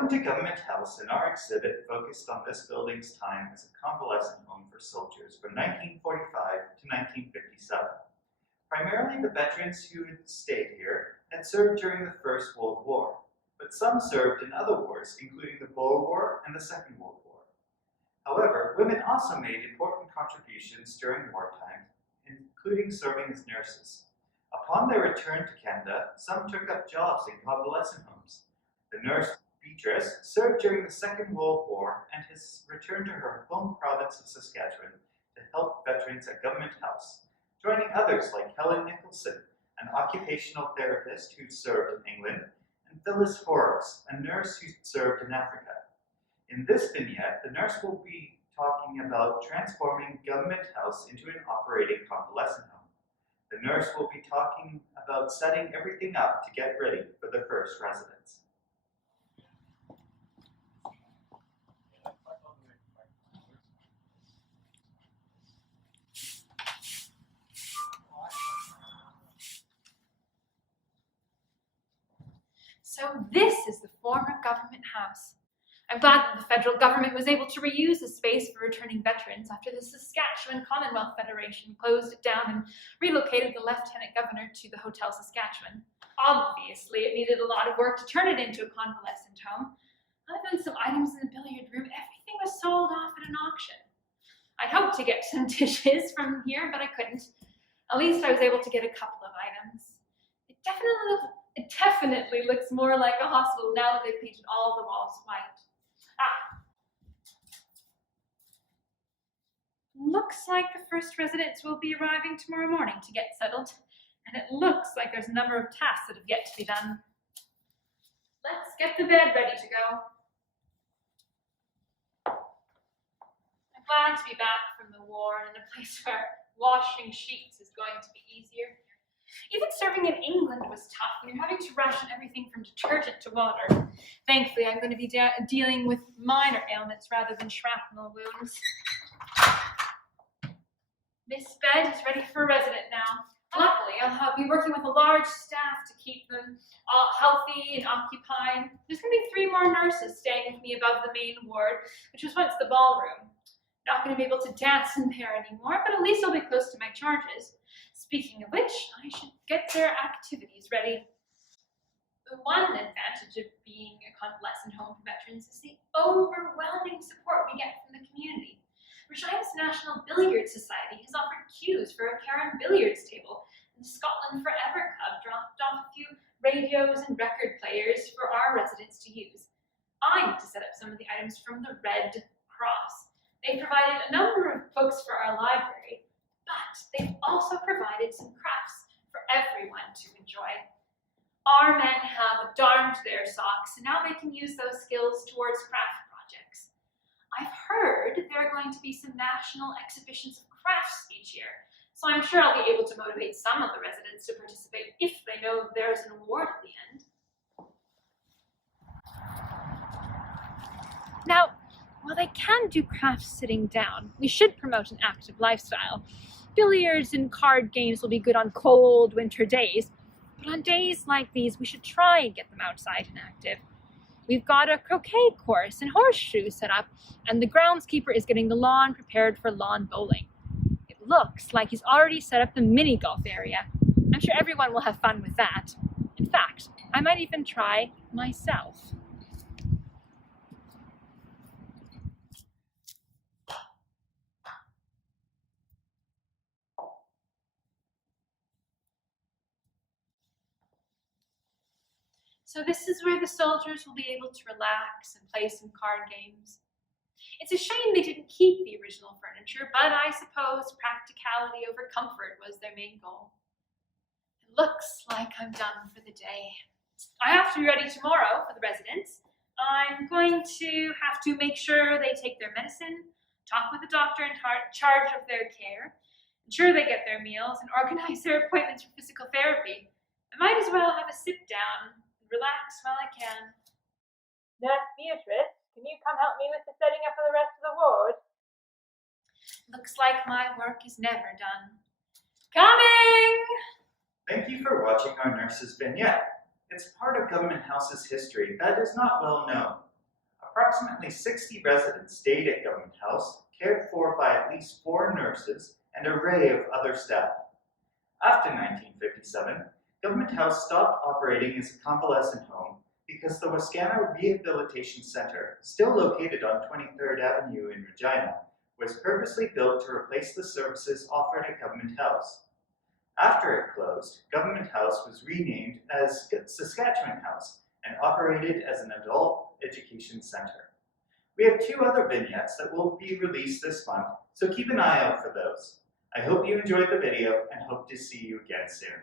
Welcome to Government House, and our exhibit focused on this building's time as a convalescent home for soldiers from 1945 to 1957. Primarily the veterans who had stayed here had served during the First World War, but some served in other wars, including the Boer War and the Second World War. However, women also made important contributions during wartime, including serving as nurses. Upon their return to Canada, some took up jobs in convalescent homes. The nurse Beatrice served during the Second World War and has returned to her home province of Saskatchewan to help veterans at Government House, joining others like Helen Nicholson, an occupational therapist who served in England, and Phyllis Horrocks, a nurse who served in Africa. In this vignette, the nurse will be talking about transforming Government House into an operating convalescent home. The nurse will be talking about setting everything up to get ready for the first residents. So this is the former Government House. I'm glad that the federal government was able to reuse the space for returning veterans after the Saskatchewan Commonwealth Federation closed it down and relocated the Lieutenant Governor to the Hotel Saskatchewan. Obviously, it needed a lot of work to turn it into a convalescent home. Other than some items in the billiard room, everything was sold off at an auction. I hoped to get some dishes from here, but I couldn't. At least I was able to get a couple of items. It definitely looks more like a hospital now that they've painted all the walls white. Looks like the first residents will be arriving tomorrow morning to get settled, and it looks like there's a number of tasks that have yet to be done. Let's get the bed ready to go. I'm glad to be back from the war and in a place where washing sheets is going to be easier. Even serving in England was tough when you're having to ration everything from detergent to water. Thankfully, I'm going to be dealing with minor ailments rather than shrapnel wounds. This bed is ready for a resident now. Luckily, I'll be working with a large staff to keep them all healthy and occupied. There's going to be 3 more nurses staying with me above the main ward, which was once the ballroom. Not going to be able to dance in there anymore, but at least I'll be close to my charges. Speaking of which, I should get their activities ready. The one advantage of being a convalescent home for veterans is the overwhelming support we get from the community. Regina's National Billiard Society has offered cues for a Karen billiards table, and the Scotland Forever Club dropped off a few radios and record players for our residents to use. I need to set up some of the items from the Red Cross. They provided a number of books for our library, but they've also provided some crafts for everyone to enjoy. Our men have darned their socks, and now they can use those skills towards craft projects. I've heard there are going to be some national exhibitions of crafts each year, so I'm sure I'll be able to motivate some of the residents to participate if they know there's an award at the end. Now, while they can do crafts sitting down, we should promote an active lifestyle. Billiards and card games will be good on cold winter days, but on days like these, we should try and get them outside and active. We've got a croquet course and horseshoes set up, and the groundskeeper is getting the lawn prepared for lawn bowling. It looks like he's already set up the mini golf area. I'm sure everyone will have fun with that. In fact, I might even try myself. So this is where the soldiers will be able to relax and play some card games. It's a shame they didn't keep the original furniture, but I suppose practicality over comfort was their main goal. It looks like I'm done for the day. I have to be ready tomorrow for the residents. I'm going to have to make sure they take their medicine, talk with the doctor in charge of their care, ensure they get their meals, and organize their appointments for physical therapy. I might as well have a sit down and relax while I can. Nurse Beatrice, can you come help me with the setting up of the rest of the ward? Looks like my work is never done. Coming! Thank you for watching our nurse's vignette. It's part of Government House's history that is not well known. Approximately 60 residents stayed at Government House, cared for by at least 4 nurses and an array of other staff. After 1957, Government House stopped operating as a convalescent home because the Wascana Rehabilitation Center, still located on 23rd Avenue in Regina, was purposely built to replace the services offered at Government House. After it closed, Government House was renamed as Saskatchewan House and operated as an adult education center. We have 2 other vignettes that will be released this month, so keep an eye out for those. I hope you enjoyed the video and hope to see you again soon.